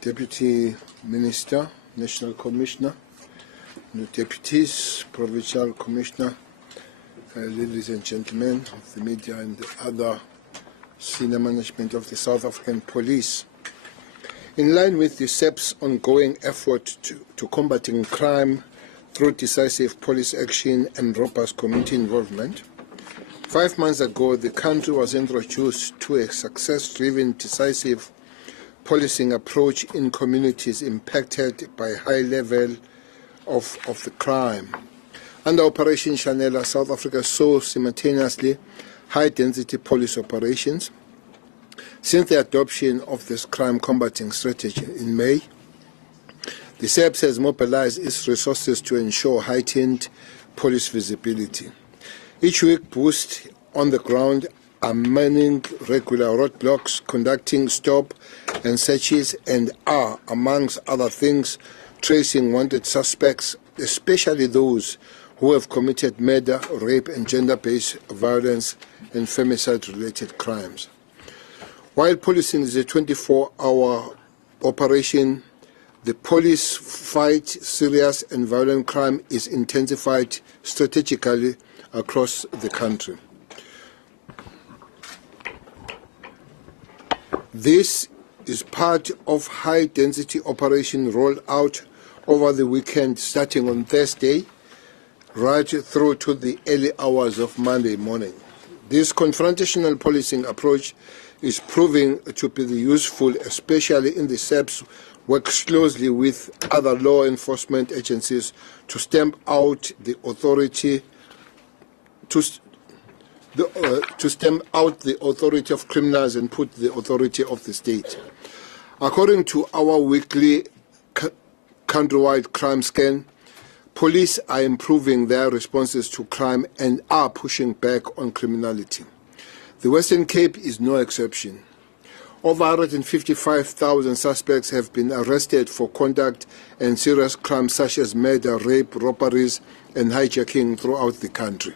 Deputy Minister, National Commissioner, the Deputies, Provincial Commissioner, ladies and gentlemen of the media and the other senior management of the South African Police. In line with the SAPS ongoing effort to combating crime through decisive police action and robust community involvement, 5 months ago the country was introduced to a success-driven, decisive policing approach in communities impacted by high level of the crime. Under Operation Chanela, South Africa saw simultaneously high-density police operations. Since the adoption of this crime combating strategy in May, the SAPS has mobilized its resources to ensure heightened police visibility. Each week, boosts on the ground are manning regular roadblocks, conducting stop and searches, and are, amongst other things, tracing wanted suspects, especially those who have committed murder, rape, and gender-based violence and femicide-related crimes. While policing is a 24-hour operation, the police fight serious and violent crime is intensified strategically across the country. This is part of high-density operation rolled out over the weekend starting on Thursday right through to the early hours of Monday morning. This confrontational policing approach is proving to be useful, especially in the SAPS works closely with other law enforcement agencies to stamp out the authority of criminals and put the authority of the state. According to our weekly countrywide crime scan, police are improving their responses to crime and are pushing back on criminality. The Western Cape is no exception. Over 155,000 suspects have been arrested for conduct and serious crimes such as murder, rape, robberies, and hijacking throughout the country.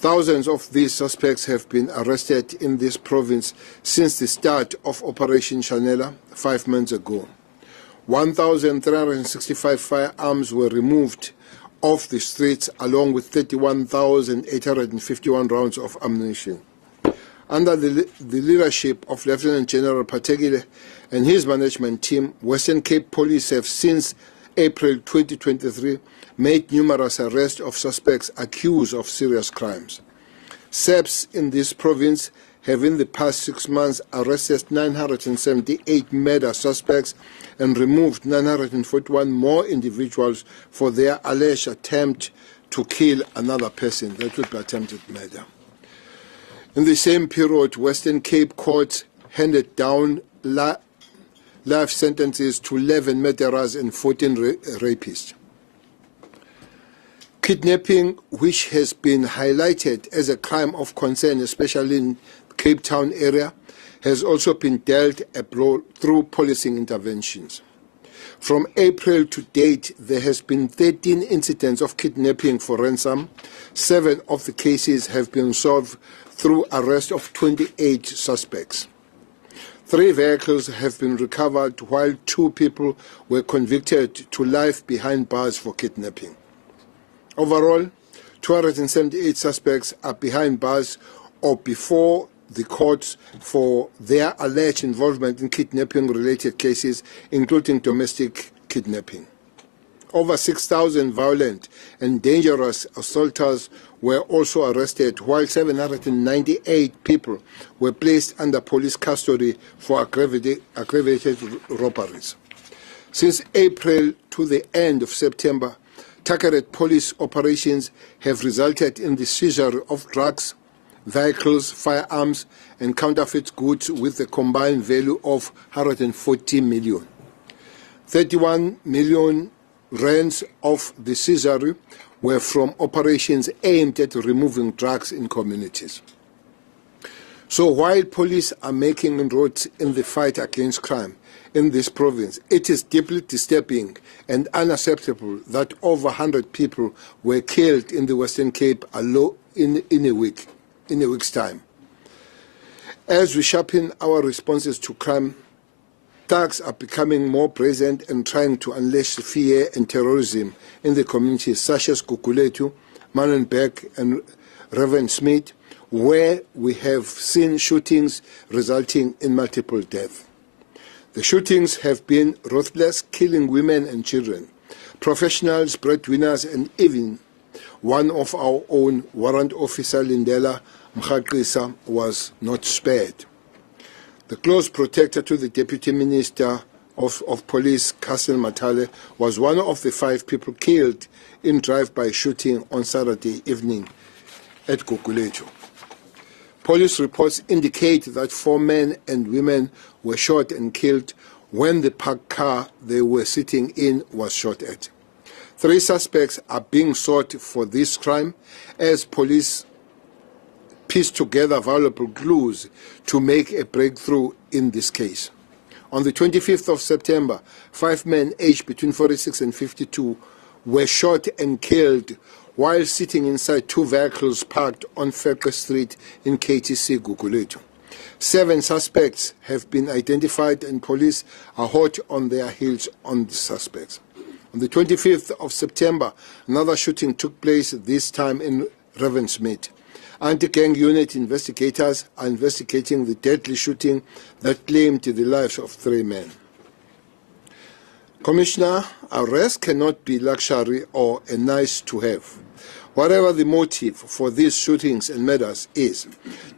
Thousands of these suspects have been arrested in this province since the start of Operation Chanela 5 months ago. 1,365 firearms were removed off the streets, along with 31,851 rounds of ammunition. Under the leadership of Lieutenant General Bheki and his management team, Western Cape Police have since April 2023 made numerous arrests of suspects accused of serious crimes. SAPS in this province have in the past 6 months arrested 978 murder suspects and removed 941 more individuals for their alleged attempt to kill another person. That would be attempted murder. In the same period, Western Cape courts handed down life sentences to 11 murderers and 14 rapists. Kidnapping, which has been highlighted as a crime of concern, especially in the Cape Town area, has also been dealt abroad through policing interventions. From April to date, there has been 13 incidents of kidnapping for ransom. 7 of the cases have been solved through arrest of 28 suspects. 3 vehicles have been recovered, while 2 people were convicted to life behind bars for kidnapping. Overall, 278 suspects are behind bars or before the courts for their alleged involvement in kidnapping-related cases, including domestic kidnapping. Over 6,000 violent and dangerous assaulters were also arrested, while 798 people were placed under police custody for aggravated robberies. Since April to the end of September, targeted police operations have resulted in the seizure of drugs, vehicles, firearms, and counterfeit goods with a combined value of 140 million. 31 million rands of the seizure were from operations aimed at removing drugs in communities. So while police are making inroads in the fight against crime in this province, it is deeply disturbing and unacceptable that over 100 people were killed in the Western Cape alone in a week's time. As we sharpen our responses to crime, thugs are becoming more present and trying to unleash fear and terrorism in the communities such as Gugulethu, Mallenberg and Reverend Smith, where we have seen shootings resulting in multiple deaths. The shootings have been ruthless, killing women and children, professionals, breadwinners, and even one of our own warrant officer, Lindela Mkhaqisa, was not spared. The close protector to the Deputy Minister of Police, Castle Matale, was one of the 5 people killed in drive-by shooting on Saturday evening at Gugulethu. Police reports indicate that 4 men and women were shot and killed when the parked car they were sitting in was shot at. 3 suspects are being sought for this crime as police piece together valuable clues to make a breakthrough in this case. On the 25th of September, 5 men aged between 46 and 52 were shot and killed while sitting inside 2 vehicles parked on Feke Street in KTC Gugulethu. 7 suspects have been identified and police are hot on their heels on the suspects. On the 25th of September, another shooting took place, this time in Reverend Smith. Anti-gang unit investigators are investigating the deadly shooting that claimed the lives of 3 men. Commissioner, arrest cannot be luxury or a nice to have. Whatever the motive for these shootings and murders is,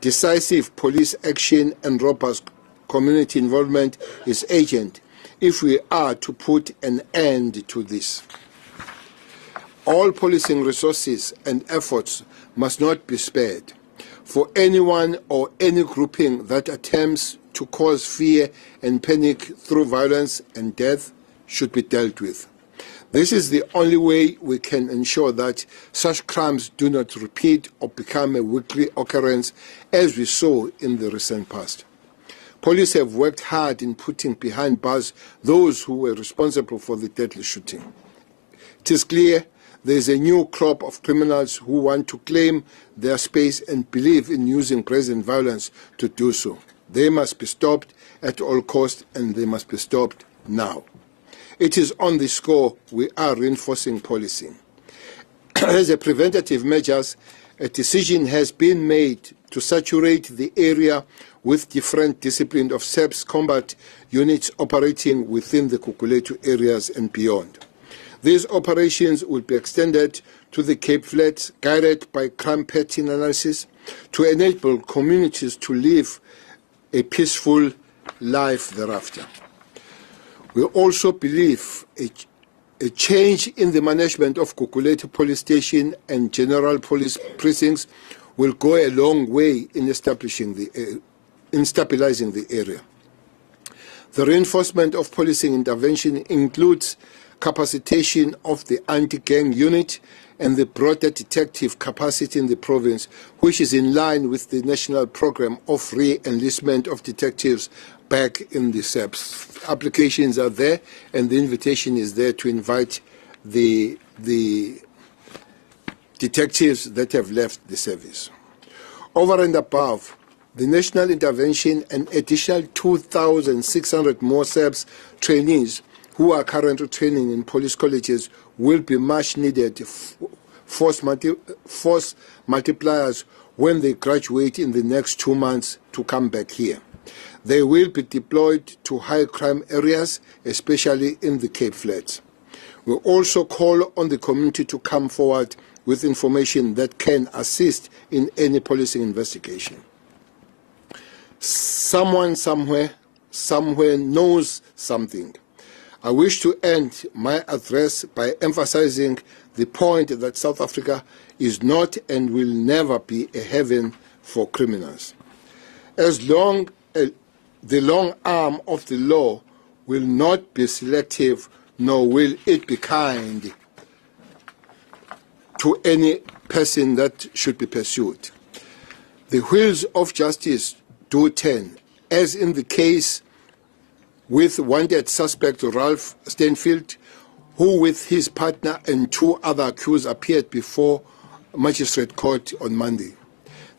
decisive police action and robust community involvement is urgent if we are to put an end to this. All policing resources and efforts must not be spared for anyone or any grouping that attempts to cause fear and panic through violence and death should be dealt with. This is the only way we can ensure that such crimes do not repeat or become a weekly occurrence as we saw in the recent past. Police have worked hard in putting behind bars those who were responsible for the deadly shooting. It is clear there is a new crop of criminals who want to claim their space and believe in using present violence to do so. They must be stopped at all costs, and they must be stopped now. It is on this score we are reinforcing policing. As a preventative measures, a decision has been made to saturate the area with different disciplines of SAPS combat units operating within the Gugulethu areas and beyond. These operations will be extended to the Cape Flats, guided by crime pattern analysis, to enable communities to live a peaceful life thereafter. We also believe a change in the management of Gugulethu Police Station and General Police Precincts will go a long way in stabilizing the area. The reinforcement of policing intervention includes capacitation of the anti-gang unit and the broader detective capacity in the province, which is in line with the national program of re-enlistment of detectives back in the SAPS. Applications are there, and the invitation is there to invite the detectives that have left the service. Over and above, the national intervention and additional 2,600 more SAPS trainees who are currently training in police colleges will be much needed force multipliers when they graduate in the next 2 months to come back here. They will be deployed to high crime areas, especially in the Cape Flats. We also call on the community to come forward with information that can assist in any policing investigation. Someone somewhere knows something. I wish to end my address by emphasizing the point that South Africa is not and will never be a haven for criminals. As long as the long arm of the law will not be selective, nor will it be kind to any person that should be pursued. The wheels of justice do turn, as in the case with wanted suspect Ralph Stanfield, who with his partner and 2 other accused appeared before Magistrate Court on Monday.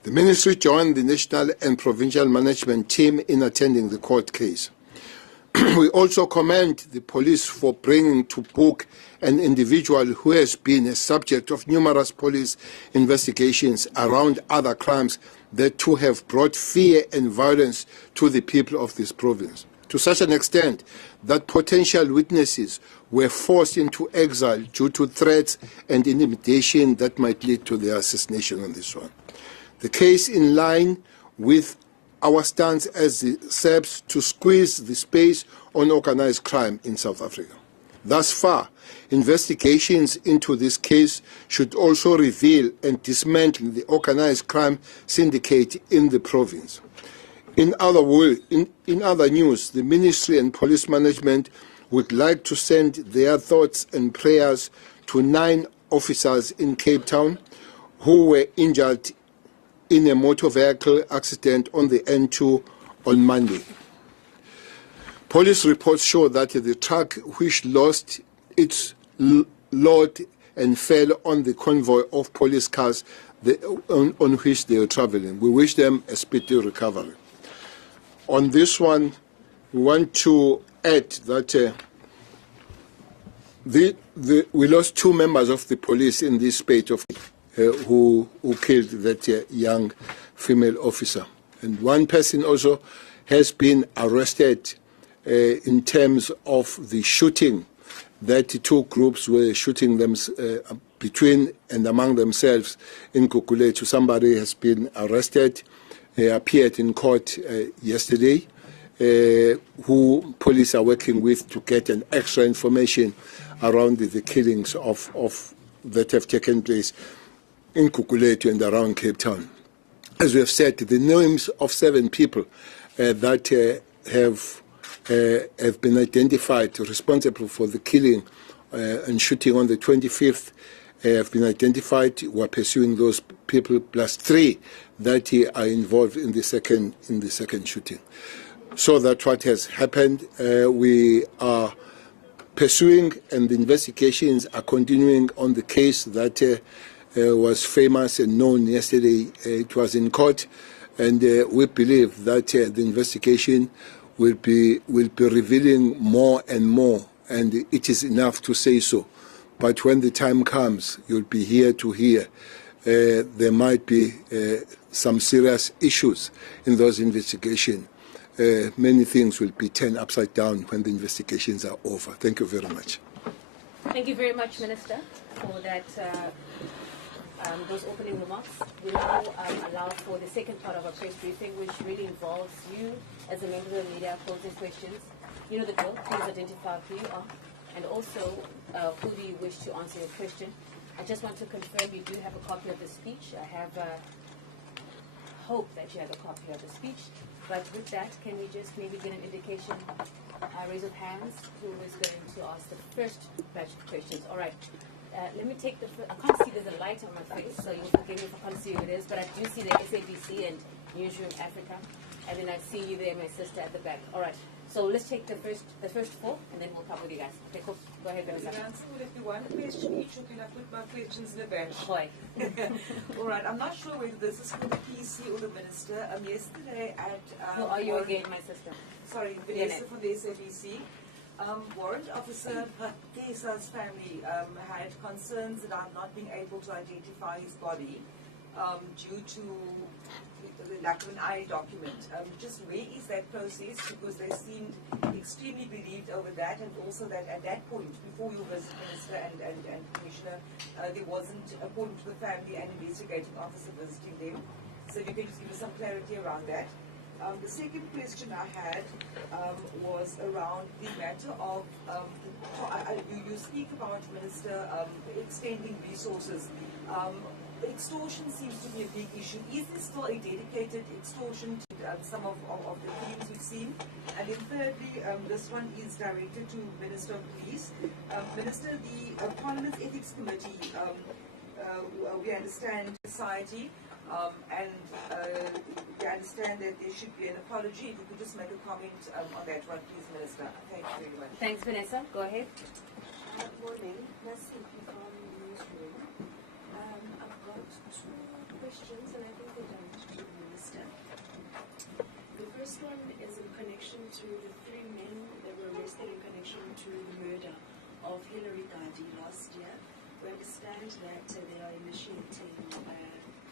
The ministry joined the national and provincial management team in attending the court case. We also commend the police for bringing to book an individual who has been a subject of numerous police investigations around other crimes that too have brought fear and violence to the people of this province, to such an extent that potential witnesses were forced into exile due to threats and intimidation that might lead to their assassination on this one. The case in line with our stance as the SAPS to squeeze the space on organized crime in South Africa. Thus far, investigations into this case should also reveal and dismantle the organized crime syndicate in the province. In other news, the Ministry and Police Management would like to send their thoughts and prayers to 9 officers in Cape Town who were injured in a motor vehicle accident on the N2 on Monday. Police reports show that the truck which lost its load and fell on the convoy of police cars on which they were traveling. We wish them a speedy recovery. On this one, we want to add that we lost 2 members of the police in this spate of who killed that young female officer. And 1 person also has been arrested in terms of the shooting that 2 groups were shooting them between and among themselves in Gugulethu. Somebody has been arrested, appeared in court yesterday, who police are working with to get an extra information around the killings of that have taken place in Gugulethu and around Cape Town. As we have said, the names of 7 people that have been identified responsible for the killing and shooting on the 25th have been identified. We are pursuing those people plus 3 that are involved in the second shooting. So that's what has happened. We are pursuing, and the investigations are continuing on the case that was famous and known yesterday. It was in court, and we believe that the investigation will be revealing more and more, and it is enough to say so. But when the time comes, you'll be here to hear there might be some serious issues in those investigations. Many things will be turned upside down when the investigations are over. Thank you very much. Thank you very much, Minister, for that. Those opening remarks. We now allow for the second part of our press briefing, which really involves you as a member of the media posing questions. You know the drill. Please identify who you are, and also who do you wish to answer your question. I just want to confirm you do have a copy of the speech. I have hope that you have a copy of the speech. But with that, can we just maybe get an indication, raise of hands, who is going to ask the first batch of questions? All right. Let me take the first. I can't see, there's a light on my face, so you'll forgive me if I can't see who it is, but I do see the SAPC and Newsroom Africa, and then I see you there, my sister, at the back. All right. So let's take the first 4, and then we'll come with you guys. Okay, cool. Go ahead, Vanessa. Will it be 1 question each, or can I put my questions in a batch? All right. I'm not sure whether this is for the PC or the Minister. Yesterday at... Who are you again, my sister? Sorry, Vanessa from the SAPC. Warrant Officer Bheki's family had concerns about not being able to identify his body due to the lack of an I document. Just where is that process? Because they seemed extremely relieved over that, and also that at that point, before your visit, Minister and Commissioner, there wasn't, according to the family, an investigating officer visiting them. So if you can just give us some clarity around that. The second question I had was around the matter of, you speak about, Minister, extending resources. Extortion seems to be a big issue. Is there still a dedicated extortion to some of the themes we've seen? And then thirdly, this one is directed to Minister of Police. Minister, the Parliament's Ethics Committee, we understand society, and we understand that there should be an apology. If you could just make a comment on that one, please, Minister. Thank you very much. Thanks, Vanessa. Go ahead. Good morning. Merci from Newsroom. I've got 2 questions, and I think they're directed to the Minister. The first one is in connection to the 3 men that were arrested in connection to the murder of Hillary Gadi last year. We understand that they are initiating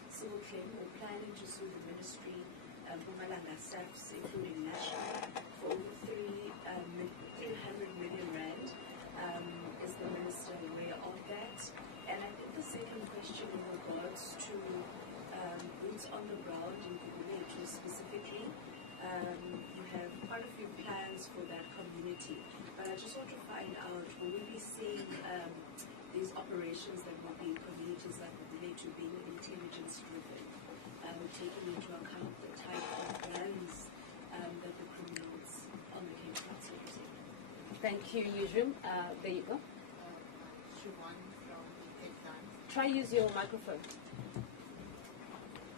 civil claim or planning to sue the ministry, Mpumalanga SAPS, including national, for over 300 million rand. Is the minister aware of that? And I think the second question in regards to boots on the ground in Kuguletu specifically, you have quite a few plans for that community, but I just want to find out, will we be seeing these operations that will be in communities like Kuguletu being intelligence driven, taking into account the type of plans that the criminals on the Cape Town are using? Thank you, Yujum. There you go. Siobhan from the Cape Times. Try use your microphone.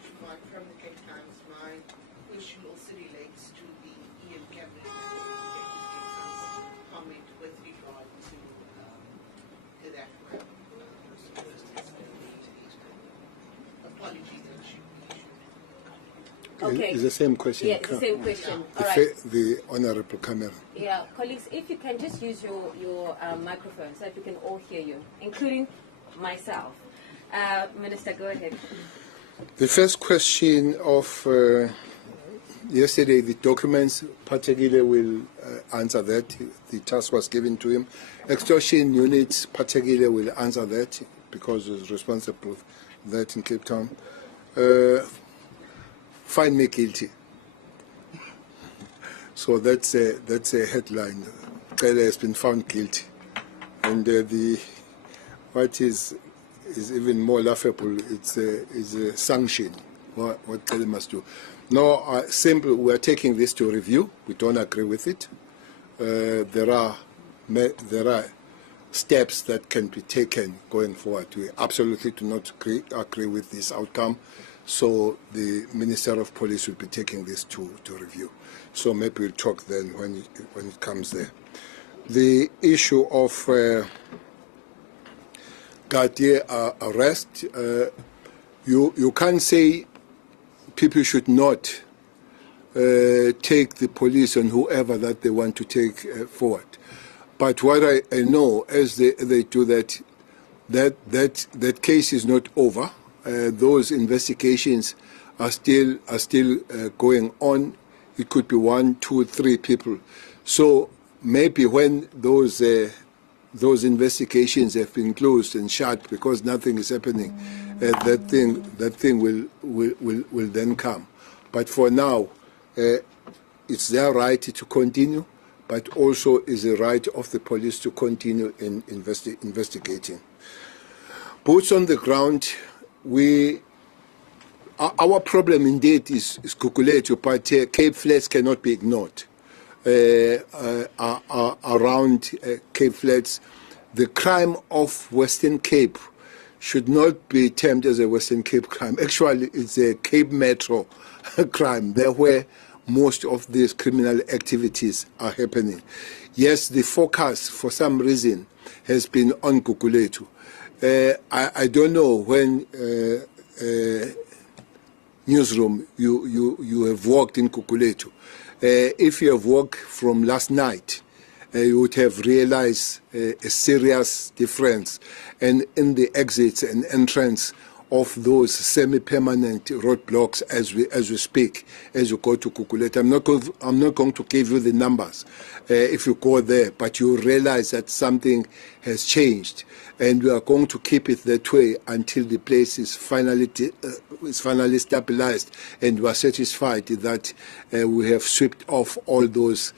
Siobhan from the Cape Times. My question also relates to the Ian cabinet comment with regard to that one. Apologies that should be issued. Okay. It's the same question. Yeah, it's the same question. The, All right. the Honorable Camera. Yeah, colleagues, if you can just use your microphone so that we can all hear you, including myself. Minister, go ahead. The first question of yesterday, the documents, Pategile will answer that. The task was given to him. Extortion units, Pategile will answer that because he's responsible for that in Cape Town. Find me guilty. So that's a headline. Cele has been found guilty, and what is even more laughable. It's a sanction. What Cele must do. No, simple. We are taking this to review. We don't agree with it. There are steps that can be taken going forward. We absolutely do not agree with this outcome. So the Minister of Police will be taking this to review. So maybe we'll talk then when it comes there. The issue of Gadier arrest, you can't say people should not take the police and whoever that they want to take forward. But what I know, as they do that case is not over. Those investigations are still going on. It could be 1, 2, 3 people. So maybe when those investigations have been closed and shut because nothing is happening, that thing will then come. But for now, it's their right to continue, but also is the right of the police to continue in investigating. Boots on the ground. Our problem indeed is Gugulethu, but Cape Flats cannot be ignored. Around Cape Flats, the crime of Western Cape should not be termed as a Western Cape crime. Actually, it's a Cape Metro crime. There where most of these criminal activities are happening. Yes, the focus for some reason has been on Gugulethu. I don't know when newsroom you have worked in Gugulethu. If you have worked from last night, you would have realized a serious difference and in the exits and entrance of those semi-permanent roadblocks as we speak, as you go to Gugulethu. I'm not going to give you the numbers if you go there, but you realize that something has changed, and we are going to keep it that way until the place is finally stabilized, and we are satisfied that we have swept off all those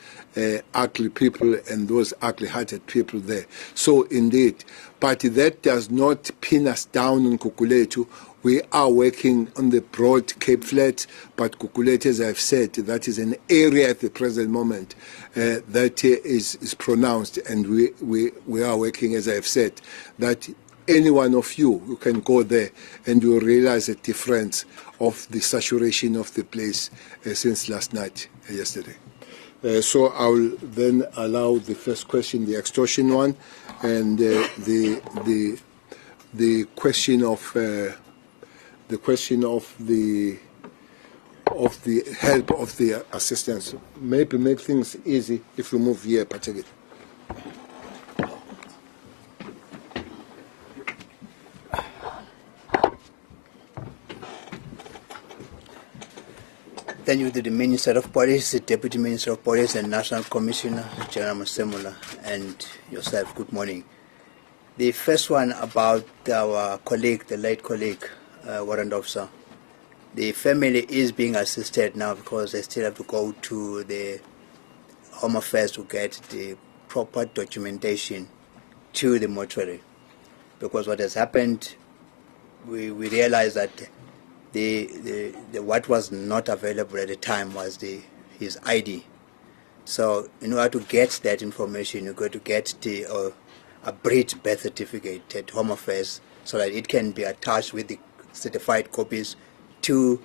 ugly people and those ugly-hearted people there. So indeed, but that does not pin us down in Gugulethu. We are working on the broad Cape Flats, but Gugulethu, as I've said, that is an area at the present moment that is pronounced, and we are working, as I've said, that any one of you can go there and you will realize the difference of the saturation of the place since last night, yesterday. So I will then allow the first question, the extortion one, and the question of the of the help of the assistance. Maybe make things easy if we move here, particularly. Thank you to the Minister of Police, the Deputy Minister of Police, and National Commissioner, General Musemula, and yourself. Good morning. The first one about our colleague, the late colleague, warrant officer. The family is being assisted now because they still have to go to the Home Affairs to get the proper documentation to the mortuary. Because what has happened, we realized that the what was not available at the time was his ID. So in order to get that information, you got to get a breach birth certificate at Home Affairs so that it can be attached with the certified copies to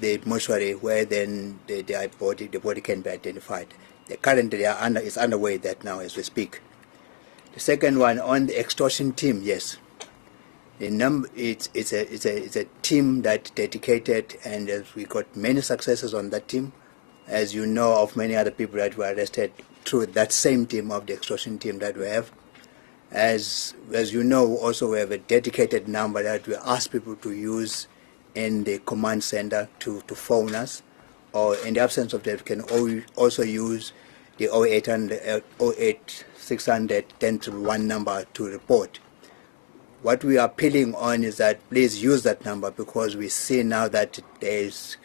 the mortuary, where then the body can be identified. Currently, it's underway that now as we speak. The second one on the extortion team, yes. It's a team that dedicated, and we got many successes on that team, as you know of many other people that were arrested through that same team of the extortion team that we have. As you know, also we have a dedicated number that we ask people to use in the command center to phone us, or in the absence of that, we can also use the 08600 10 number to report. What we are appealing on is that please use that number, because we see now that there is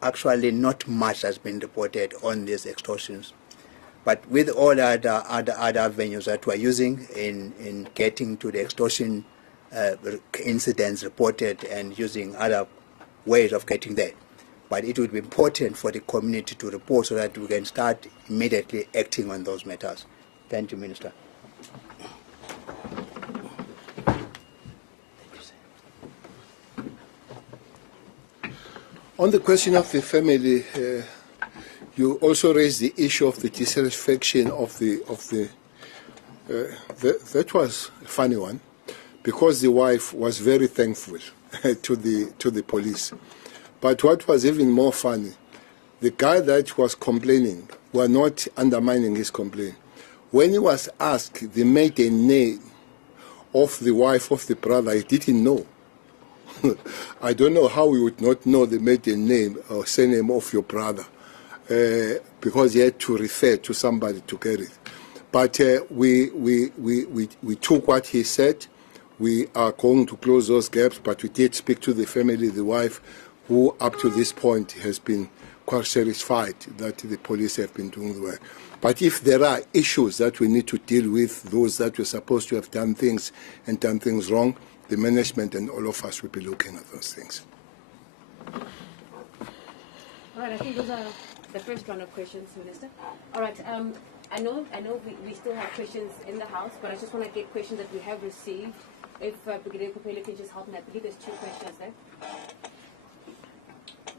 actually not much that's been reported on these extortions. But with all other avenues that we're using in getting to the extortion incidents reported, and using other ways of getting there. But it would be important for the community to report so that we can start immediately acting on those matters. Thank you, Minister. On the question of the family, you also raised the issue of the dissatisfaction of the that was a funny one, because the wife was very thankful to the police. But what was even more funny, the guy that was complaining were not undermining his complaint. When he was asked the maiden name of the wife of the brother, he didn't know. I don't know how we would not know the maiden name or surname of your brother, because he had to refer to somebody to get it. But we took what he said. We are going to close those gaps, but we did speak to the family, the wife, who up to this point has been quite satisfied that the police have been doing the work. But if there are issues that we need to deal with, those that were supposed to have done things and done things wrong, the management and all of us will be looking at those things. All right, I think those are the first round of questions, Minister. All right, I know we still have questions in the House, but I just want to get questions that we have received. If Brigadier Kupele can just help me, I believe there's two questions there.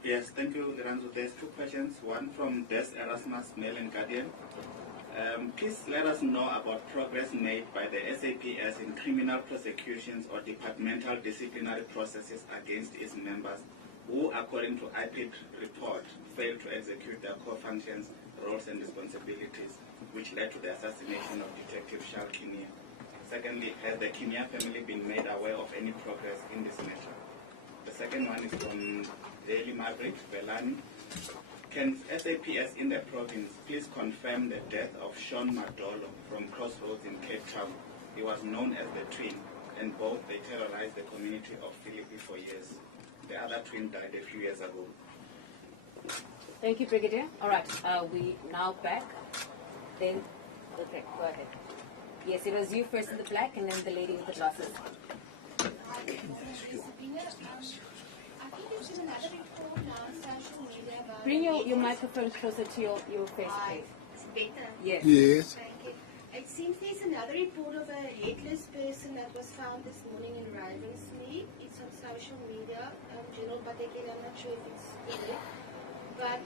Yes, thank you, Lorenzo. There's two questions. One from Des Erasmus, Mail and Guardian. Please let us know about progress made by the SAPS in criminal prosecutions or departmental disciplinary processes against its members who, according to IPID report, failed to execute their core functions, roles and responsibilities, which led to the assassination of Detective Charles Kimia. Secondly, has the Kimia family been made aware of any progress in this matter? The second one is from Daily Margaret Velani. Can SAPS in the province please confirm the death of Sean Madolo from Crossroads in Cape Town? He was known as the twin, and both they terrorized the community of Philippi for years. The other twin died a few years ago. Thank you, Brigadier. All right, we now back. Then, okay, go ahead. Yes, it was you first in the black, and then the lady with the glasses. Bring your microphone closer to your face, please. Better? Yes. Yes. Thank you. It seems there's another report of a headless person that was found this morning in Ravensmead. It's on social media. General Bheki, I'm not sure if it's correct. But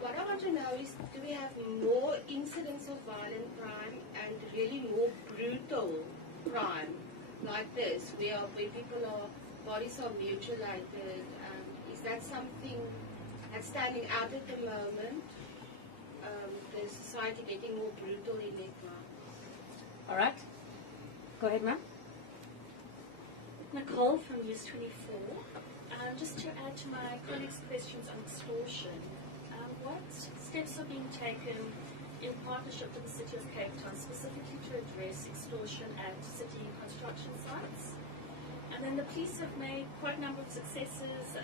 what I want to know is, do we have more incidents of violent crime and really more brutal crime like this, where people bodies are mutilated? Is that something that's standing out at the moment. The society getting more brutal in it now. All right. Go ahead, ma'am. Nicole from News 24. Just to add to my colleagues' questions on extortion, what steps are being taken in partnership with the City of Cape Town specifically to address extortion at city construction sites? And then the police have made quite a number of successes.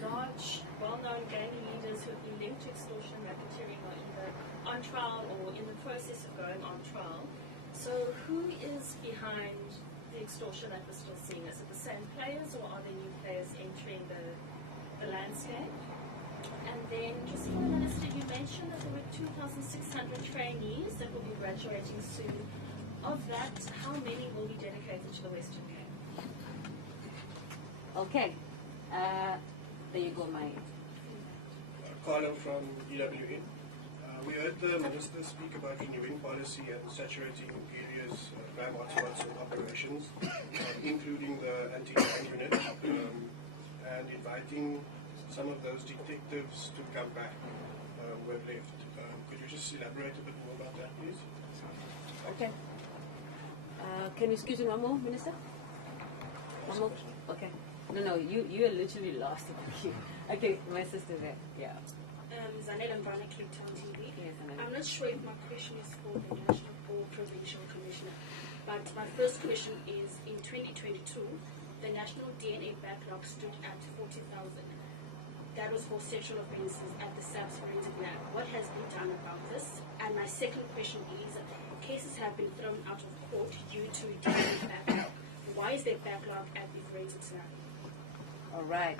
Large, well-known gang leaders who have been linked to extortion and racketeering are either on trial or in the process of going on trial. So who is behind the extortion that we're still seeing? Is it the same players or are there new players entering the landscape? And then just for the Minister, you mentioned that there were 2,600 trainees that will be graduating soon. Of that, how many will be dedicated to the Western Cape? Okay. There you go, Mike. Carlo from EWN. We heard the Minister speak about renewing policy and saturating areas, crime hotspots and operations, including the anti-crime unit, and inviting some of those detectives to come back who have left. Could you just elaborate a bit more about that, please? Okay. Can you excuse me one more, Minister? One more? Okay. No, you are literally lost in the queue. Okay, my sister there. Yeah. Zanele Mbana, Cape Town TV. Yes, Zanele. I'm not sure if my question is for the National or Provincial Commissioner, but my first question is, in 2022, the national DNA backlog stood at 40,000. That was for sexual offences at the SAPS forensic lab. What has been done about this? And my second question is, cases have been thrown out of court due to DNA backlog. Why is there backlog at the forensics lab? All right.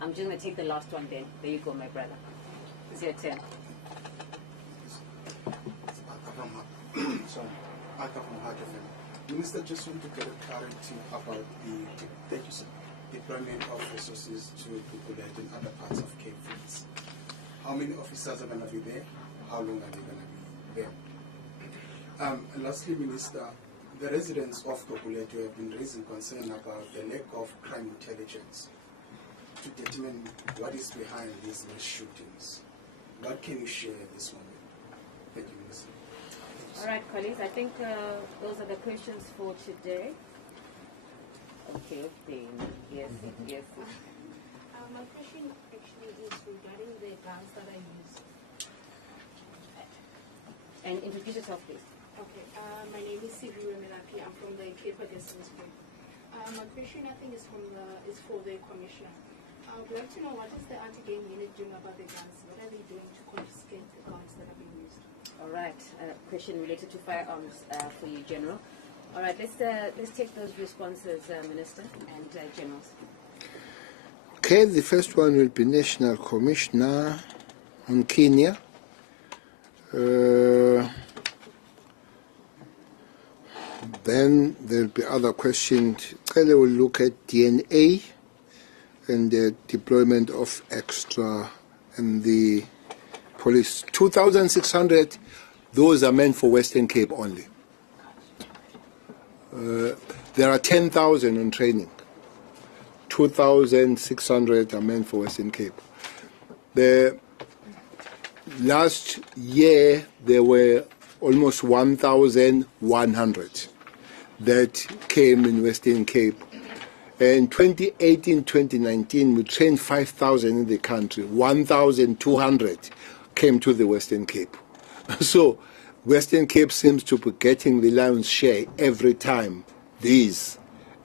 I'm just going to take the last one then. There you go, my brother. It's your turn. Sorry, Aka from HFM. Minister, just want to get a clarity about the deployment of resources to populate in other parts of Cape Flats. How many officers are going to be there? How long are they going to be there? And lastly, Minister, the residents of Tokuletu have been raising concern about the lack of crime intelligence to determine what is behind these mass shootings. What can you share at this moment? Thank you, Minister. All right, colleagues, I think those are the questions for today. Okay, yes. My question actually is regarding the guns that I use. And introduce yourself, please. Okay, my name is Siviwe Melapi. I'm from the Cape Distance Group. My question, I think, is for the Commissioner. I would like to know what is the anti-gang unit doing about the guns? What are they doing to confiscate the guns that are being used? All right, question related to firearms for you, General. All right, let's take those responses, Minister and Generals. Okay, the first one will be National Commissioner on Kenya. Then there'll be other questions. Cele will look at DNA and the deployment of extra and the police. 2,600, those are meant for Western Cape only. There are 10,000 on training. 2,600 are meant for Western Cape. The last year, there were almost 1,100 that came in Western Cape. In 2018-2019, we trained 5,000 in the country. 1,200 came to the Western Cape. So Western Cape seems to be getting the lion's share every time these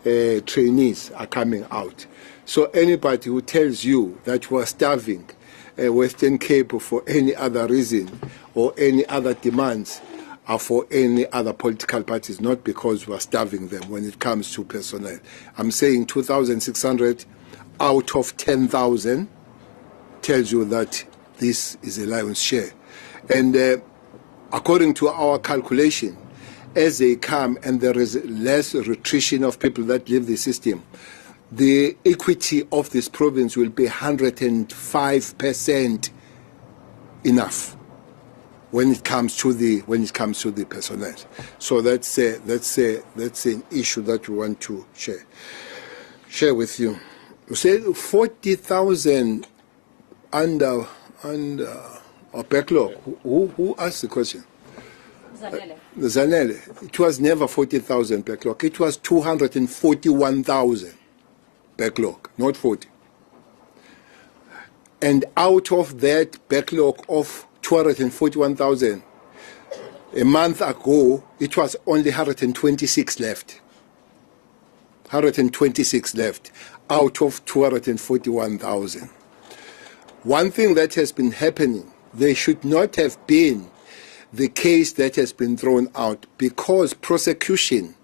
trainees are coming out. So anybody who tells you that we're starving Western Cape for any other reason or any other demands are for any other political parties, not because we're starving them when it comes to personnel. I'm saying 2,600 out of 10,000 tells you that this is a lion's share. And according to our calculation, as they come and there is less attrition of people that leave the system, the equity of this province will be 105% enough when it comes to the personnel. So that's an issue that we want to share with you. You say 40,000 under or backlog. Who asked the question? Zanele. Zanele. It was never 40,000 backlog. It was 241,000 backlog, not 40. And out of that backlog of 241,000, a month ago, it was only 126 left. 126 left out of 241,000. One thing that has been happening, there should not have been the case that has been thrown out, because prosecution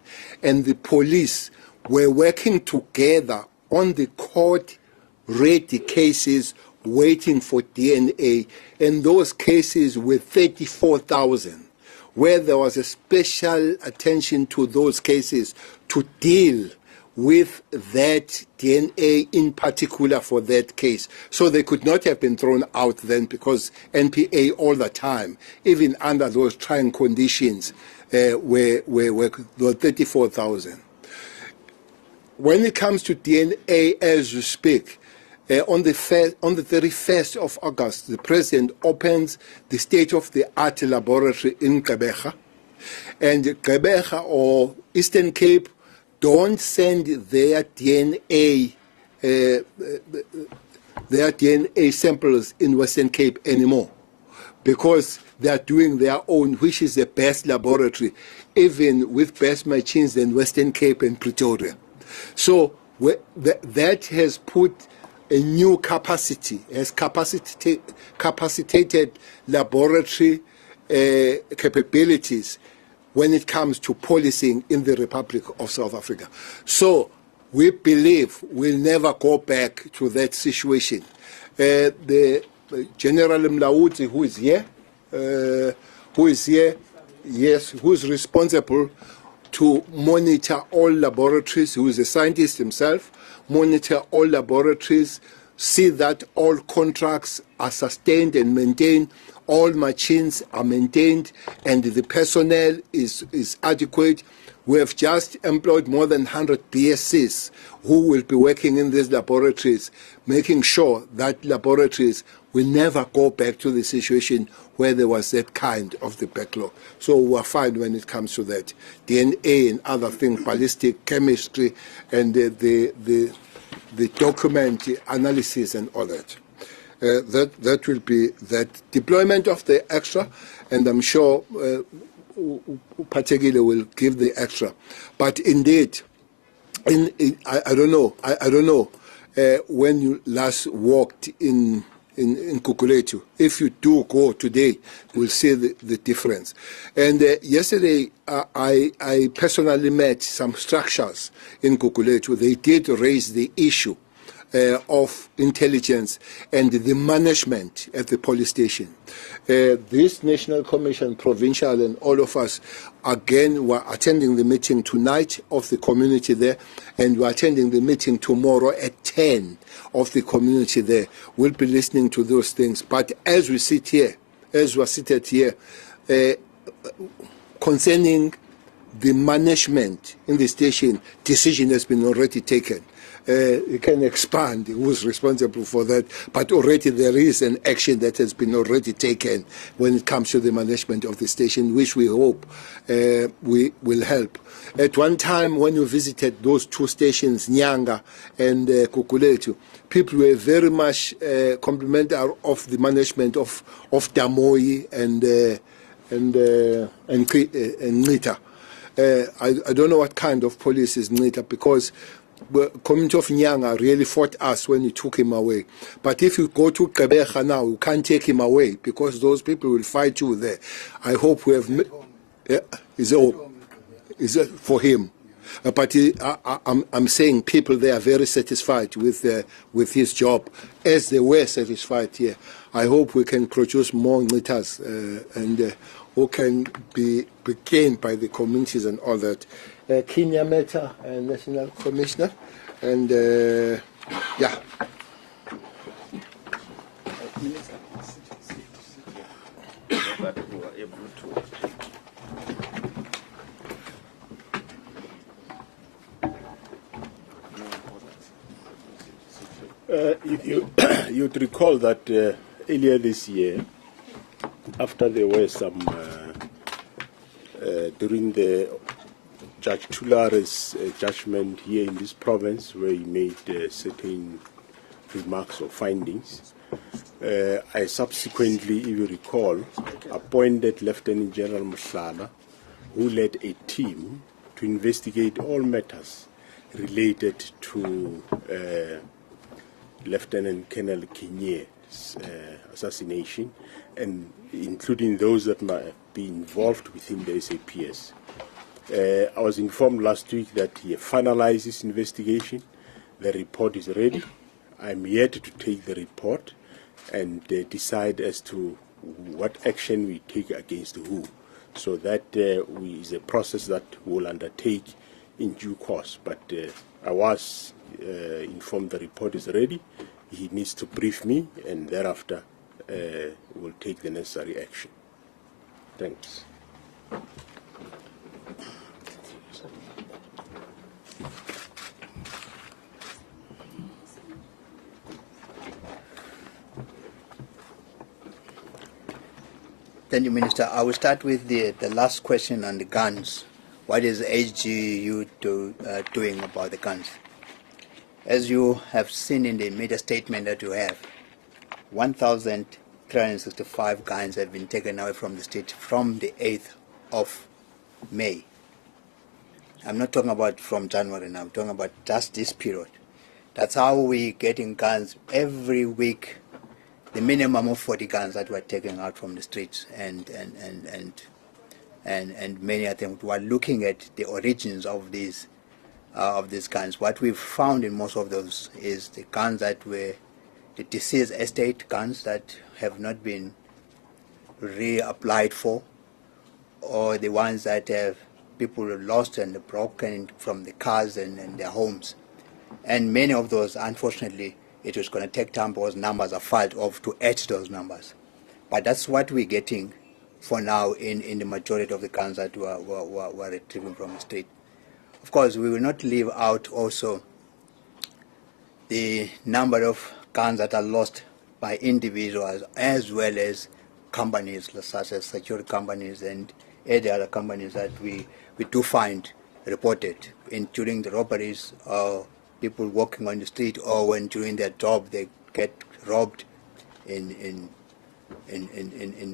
and the police were working together on the court-ready cases waiting for DNA, and those cases were 34,000, where there was a special attention to those cases to deal with that DNA in particular for that case. So they could not have been thrown out then, because NPA all the time, even under those trying conditions, were 34,000. When it comes to DNA, as you speak, on the 31st of August, the President opens the state-of-the-art laboratory in Gqeberha. And Gqeberha or Eastern Cape don't send their DNA samples in Western Cape anymore, because they are doing their own, which is the best laboratory, even with best machines than Western Cape and Pretoria. So that has put a new capacity, has capacitated laboratory capabilities when it comes to policing in the Republic of South Africa. So we believe we'll never go back to that situation. The General Mlauzi, who is here, yes, who is responsible to monitor all laboratories, who is a scientist himself, monitor all laboratories, see that all contracts are sustained and maintained, all machines are maintained, and the personnel is adequate. We have just employed more than 100 BSCs who will be working in these laboratories, making sure that laboratories will never go back to the situation where there was that kind of the backlog. So we are fine when it comes to that. DNA and other things, ballistic, chemistry, and the document analysis and all that. That will be that deployment of the extra, and I'm sure Pategile will give the extra. But indeed, I don't know when you last walked in Kukuletu. If you do go today, we'll see the difference. And yesterday, I personally met some structures in Kukuletu. They did raise the issue of intelligence and the management at the police station. This National Commission, provincial, and all of us, again, were attending the meeting tonight of the community there, and we're attending the meeting tomorrow at 10 of the community there. We'll be listening to those things. But as we sit here, as we're seated here, concerning the management in the station, decision has been already taken. You can expand who's responsible for that, but already there is an action that has been already taken when it comes to the management of the station, which we hope we will help. At one time, when you visited those two stations, Nyanga and Kukuletu, people were very much complimentary of the management of Damoy and Nita. I don't know what kind of police is Nita, because the community of Nyanga really fought us when you took him away. But if you go to Gqeberha now, you can't take him away, because those people will fight you there. I hope we have... Is it for him? But I'm saying people there are very satisfied with his job, as they were satisfied here. I hope we can produce more Nitas and who can be gained by the communities and all that. Kenya Meta, National Commissioner, and yeah. You'd recall that earlier this year, after there were some, during the Judge Tulare's judgment here in this province, where he made certain remarks or findings, I subsequently, if you recall, appointed Lieutenant General Mhlala, who led a team to investigate all matters related to Lieutenant Colonel Kinye's assassination, and including those that might be involved within the SAPS. I was informed last week that he finalized his investigation. The report is ready. I'm yet to take the report and decide as to what action we take against who. So that is a process that we'll undertake in due course. But I was informed the report is ready. He needs to brief me, and thereafter we'll take the necessary action. Thanks. Thank you, Minister. I will start with the last question on the guns. What is HGU doing about the guns? As you have seen in the media statement that you have, 1,365 guns have been taken away from the state from the 8th of May. I'm not talking about from January now, I'm talking about just this period. That's how we're getting guns every week, the minimum of 40 guns that were taken out from the streets, and many of them were looking at the origins of these guns. What we've found in most of those is the guns that were the deceased estate guns that have not been reapplied for, or the ones that have people lost and broken from the cars and their homes. And many of those, unfortunately, it was going to take time because numbers are filed off to etch those numbers. But that's what we're getting for now in the majority of the guns that we're retrieving from the street. Of course, we will not leave out also the number of guns that are lost by individuals as well as companies, such as security companies and any other companies that we do find reported during the robberies, or people walking on the street, or when during their job they get robbed in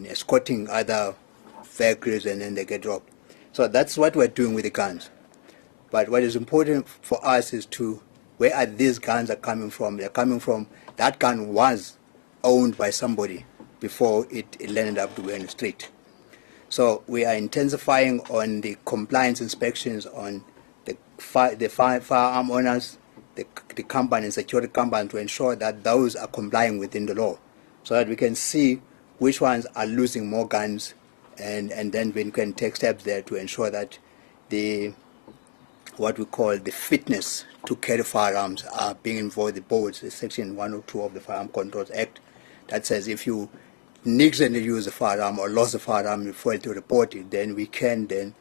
escorting other vehicles, and then they get robbed. So that's what we're doing with the guns. But what is important for us is where are these guns are coming from? They're coming from, that gun was owned by somebody before it landed up to be on the street. So we are intensifying on the compliance inspections on the firearm owners, the company and security company, to ensure that those are complying within the law, so that we can see which ones are losing more guns, and then we can take steps there to ensure that what we call the fitness to carry firearms are being involved. The boards, Section 102 of the Firearm Controls Act, that says if you negligently use a firearm or lost a firearm, you fail to report it, then we can then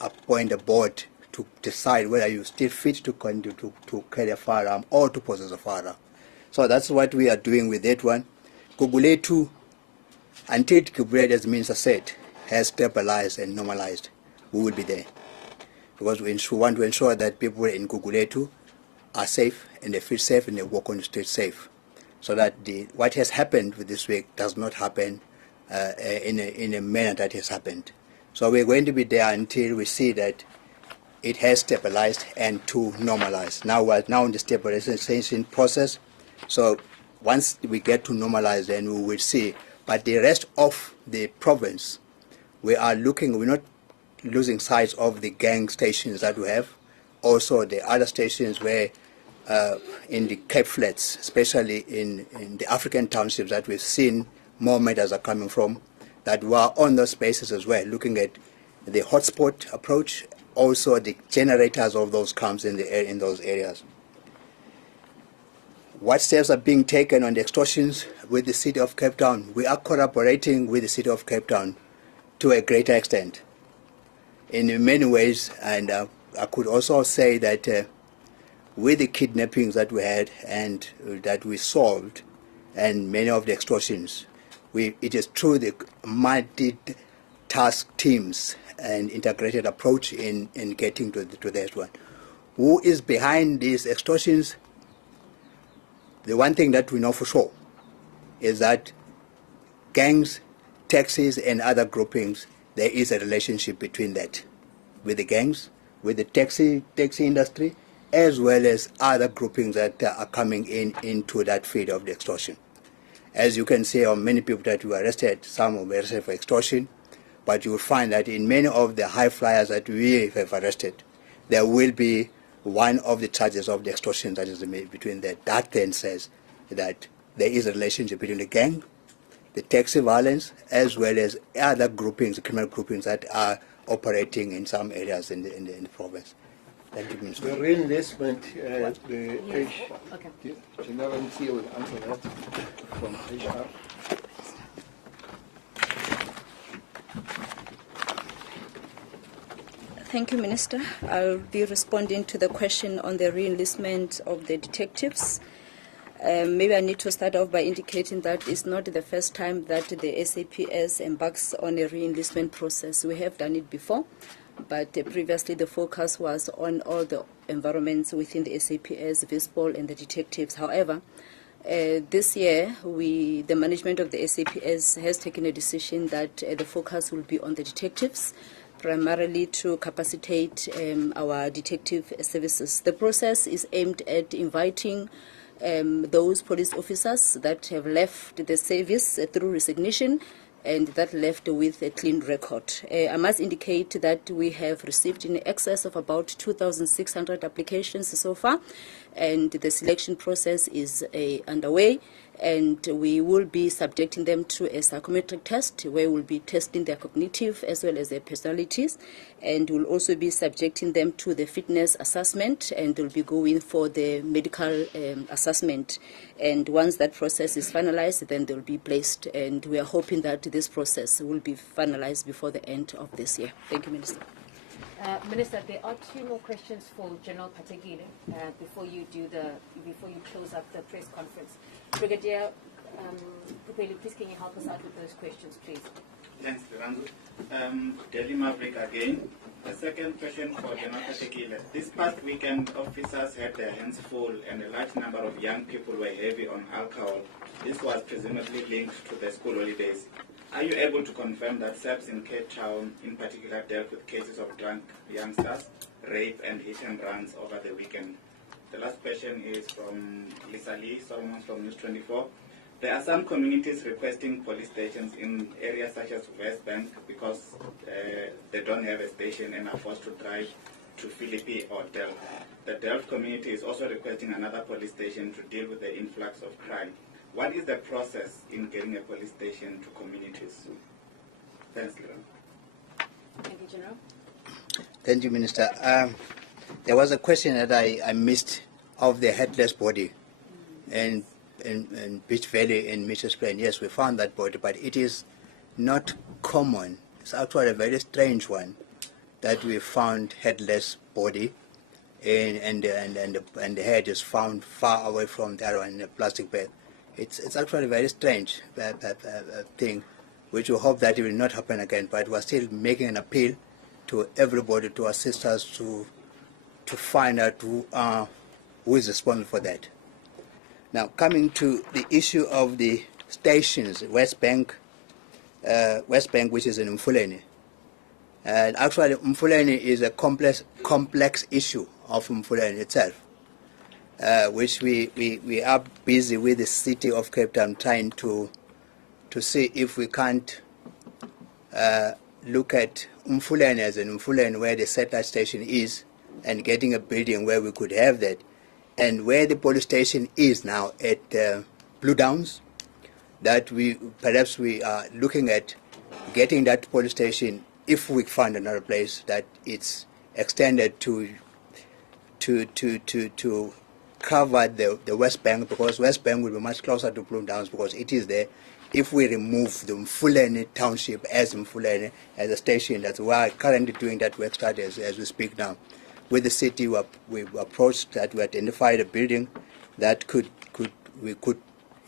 appoint a board to decide whether you're still fit to continue to carry a firearm or to possess a firearm. So that's what we are doing with that one. Guguletu, until Guguletu, as the Minister said, has stabilized and normalized, we will be there. Because we want to ensure that people in Guguletu are safe, and they feel safe, and they walk on the street safe, so that what has happened with this week does not happen in a manner that has happened. So we're going to be there until we see that it has stabilized and to normalize. Now we're in the stabilization process. So once we get to normalize, then we will see. But the rest of the province, we're not losing sight of the gang stations that we have. Also the other stations where in the Cape Flats, especially in the African townships that we've seen more matters are coming from, that we are on those spaces as well, looking at the hotspot approach, also the generators of those camps in those areas. What steps are being taken on the extortions with the City of Cape Town? We are collaborating with the City of Cape Town to a greater extent in many ways, and I could also say that with the kidnappings that we had and that we solved, and many of the extortions, it is through the multi-task teams and integrated approach in getting to that one. Who is behind these extortions? The one thing that we know for sure is that gangs, taxis, and other groupings, there is a relationship between that, with the gangs, with the taxi industry, as well as other groupings that are coming into that field of the extortion. As you can see, many people that were arrested, some were arrested for extortion, but you will find that in many of the high flyers that we have arrested, there will be one of the charges of the extortion that is made between that. That then says that there is a relationship between the gang, the taxi violence, as well as other groupings, criminal groupings that are operating in some areas in the province. Thank you, Minister. The reinvestment, the Yes. Okay. the General MCA will answer that from HR. Thank you, Minister. I'll be responding to the question on the reenlistment of the detectives. Maybe I need to start off by indicating that it's not the first time that the SAPS embarks on a reenlistment process. We have done it before, but previously the focus was on all the environments within the SAPS, VISPOL, and the detectives. However, this year, the management of the SAPS has taken a decision that the focus will be on the detectives, primarily to capacitate our detective services. The process is aimed at inviting those police officers that have left the service through resignation and that left with a clean record. I must indicate that we have received in excess of about 2,600 applications so far, and the selection process is underway, and we will be subjecting them to a psychometric test where we'll be testing their cognitive as well as their personalities, and we'll also be subjecting them to the fitness assessment, and they'll be going for the medical assessment. And once that process is finalized, then they'll be placed, and we are hoping that this process will be finalized before the end of this year. Thank you, Minister. Minister, there are two more questions for General Patekile before you close up the press conference. Brigadier Pupeli, please can you help us out with those questions, please? Thanks, Liranzo. Daily Maverick again. The second question for General Patekile. This past weekend, officers had their hands full and a large number of young people were heavy on alcohol. This was presumably linked to the school holidays. Are you able to confirm that SAPS in Cape Town in particular dealt with cases of drunk youngsters, rape and hit and runs over the weekend? The last question is from Lisa Lee Solomon from News 24. There are some communities requesting police stations in areas such as West Bank because they don't have a station and are forced to drive to Philippi or Delft. The Delft community is also requesting another police station to deal with the influx of crime. What is the process in getting a police station to communities? Thanks, Liran. Thank you, General. Thank you, Minister. There was a question that I missed of the headless body in Beach Valley in Mitchell's Plain. Yes, we found that body, but it is not common. It's actually a very strange one that we found headless body, and the head is found far away from the other one in a plastic bag. It's actually a very strange thing, which we hope that it will not happen again. But we're still making an appeal to everybody to assist us to find out who is responsible for that. Now, coming to the issue of the stations, West Bank, which is in Mfuleni. And actually, Mfuleni is a complex issue of Mfuleni itself, which we are busy with the city of Cape Town trying to see if we can't look at Mfuleni as in Mfuleni where the satellite station is and getting a building where we could have that, and where the police station is now at Blue Downs, that we are looking at getting that police station, if we find another place, that it's extended to cover the West Bank, because West Bank will be much closer to Blue Downs because it is there. If we remove the Mfuleni township as Mfuleni as a station, that's why we're currently doing that work study as we speak now. with the city, we approached that, we identified a building that we could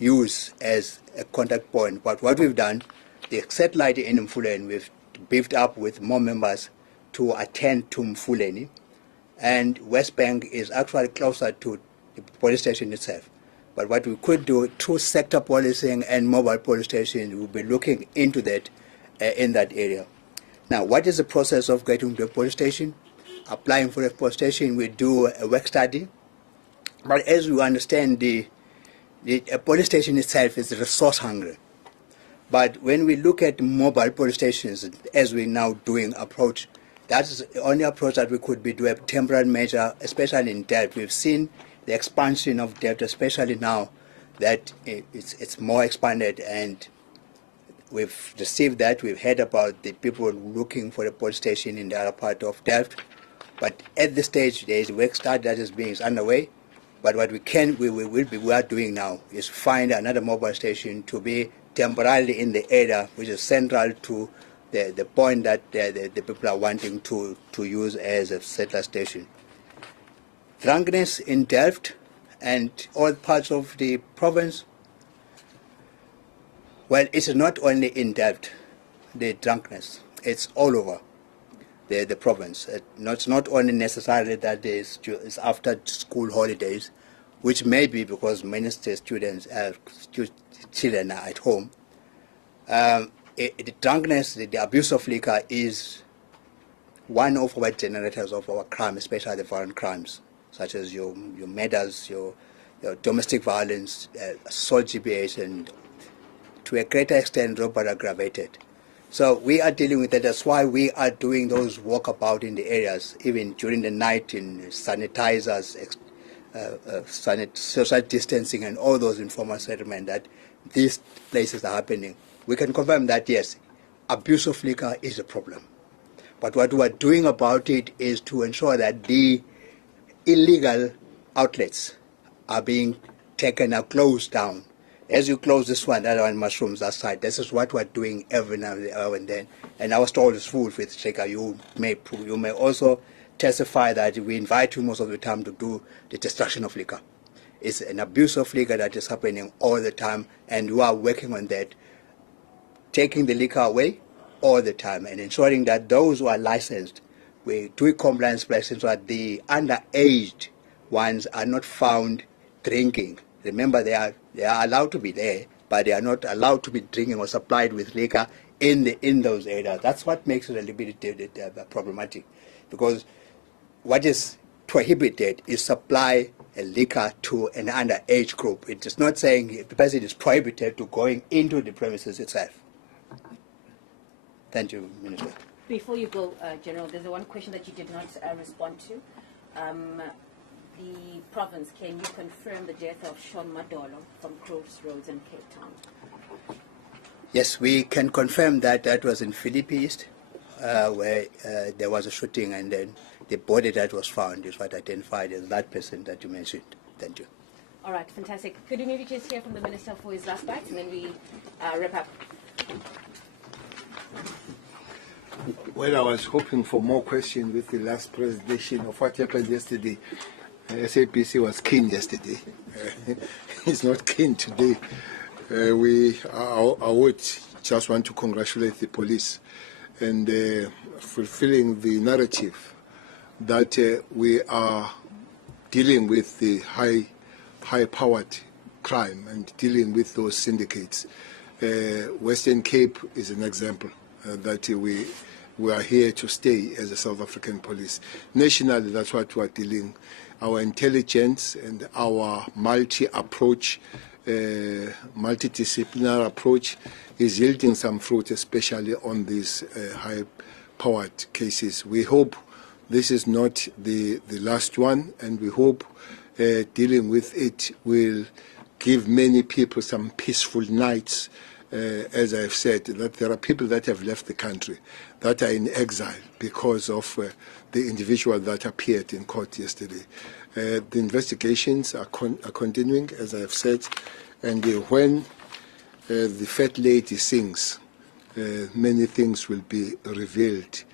use as a contact point. But what we've done, the satellite in Mfuleni, we've beefed up with more members to attend to Mfuleni, and West Bank is actually closer to the police station itself. But what we could do through sector policing and mobile police stations, we'll be looking into that in that area. Now, what is the process of getting to a police station? Applying for a police station, we do a work study. But as we understand, a police station itself is resource hungry. But when we look at mobile police stations, as we're now doing approach, that's the only approach that we could be doing a temporary measure, especially in Delft. We've seen the expansion of Delft, especially now that it's more expanded, and we've received that. We've heard about the people looking for a police station in the other part of Delft. But at this stage, there is work study that is underway. But what we are doing now is find another mobile station to be temporarily in the area, which is central to the point that the people are wanting to use as a settler station. Drunkenness in Delft and all parts of the province, well, it's not only in Delft, the drunkenness, it's all over the province. It's not only necessarily that it's after school holidays, which may be because many students, children are at home. The drunkenness, the abuse of liquor is one of our generators of our crime, especially the violent crimes, such as your murders, your domestic violence, assault GBH, and to a greater extent, robbery aggravated. So we are dealing with that. That's why we are doing those walkabout in the areas, even during the night, in sanitizers, social distancing, and all those informal settlement, that these places are happening. We can confirm that, yes, abuse of liquor is a problem. But what we are doing about it is to ensure that the illegal outlets are being taken or closed down. As you close this one, that one, mushrooms aside, this is what we're doing every now and then. And our stall is full with Sheikha. You may also testify that we invite you most of the time to do the destruction of liquor. It's an abuse of liquor that is happening all the time, and we are working on that, taking the liquor away all the time and ensuring that those who are licensed, we do compliance practices so that the underaged ones are not found drinking. Remember, they are allowed to be there, but they are not allowed to be drinking or supplied with liquor in those areas. That's what makes it a little bit problematic, because what is prohibited is supply a liquor to an underage group. It is not saying the person is prohibited to going into the premises itself. Thank you, Minister. Before you go, General, there's one question that you did not respond to. The province, can you confirm the death of Sean Madolo from Crossroads in Cape Town? Yes, we can confirm that that was in Philippi East, where there was a shooting, and then the body that was found is what identified as that person that you mentioned. Thank you. All right, fantastic. Could you maybe just hear from the Minister for his last bite, and then we wrap up? Well, I was hoping for more questions with the last presentation of what happened yesterday. SAPC was keen yesterday. It's not keen today. I would just want to congratulate the police and fulfilling the narrative that we are dealing with the high-powered crime and dealing with those syndicates. Western Cape is an example that we are here to stay as a South African police. Nationally, that's what we are dealing. Our intelligence and our multi-approach, multidisciplinary approach is yielding some fruit, especially on these high-powered cases. We hope this is not the last one, and we hope dealing with it will give many people some peaceful nights. As I've said, that there are people that have left the country that are in exile because of the individual that appeared in court yesterday. The investigations are continuing, as I've said, and when the fat lady sings, many things will be revealed.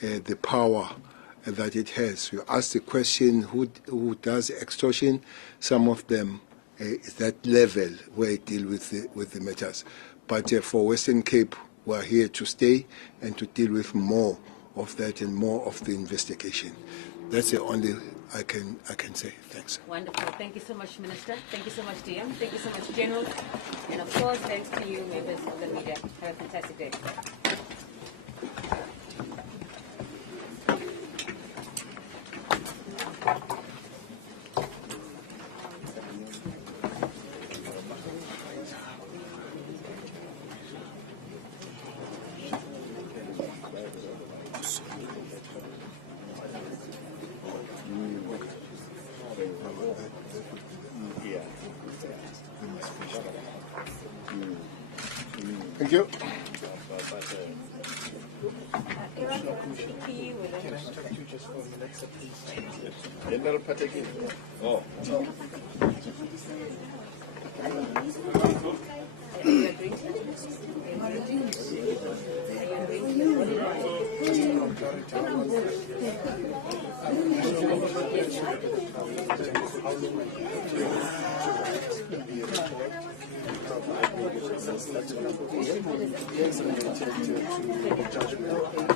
The power that it has. You ask the question, who does extortion? Some of them is that level where it deal with the matters. But for Western Cape, we are here to stay and to deal with more of that and more of the investigation. That's the only I can say. Thanks. Wonderful. Thank you so much, Minister. Thank you so much, DM. Thank you so much, General. And of course, thanks to you, members of the media. Have a fantastic day. Thank you. General Pateki. Oh. Judgment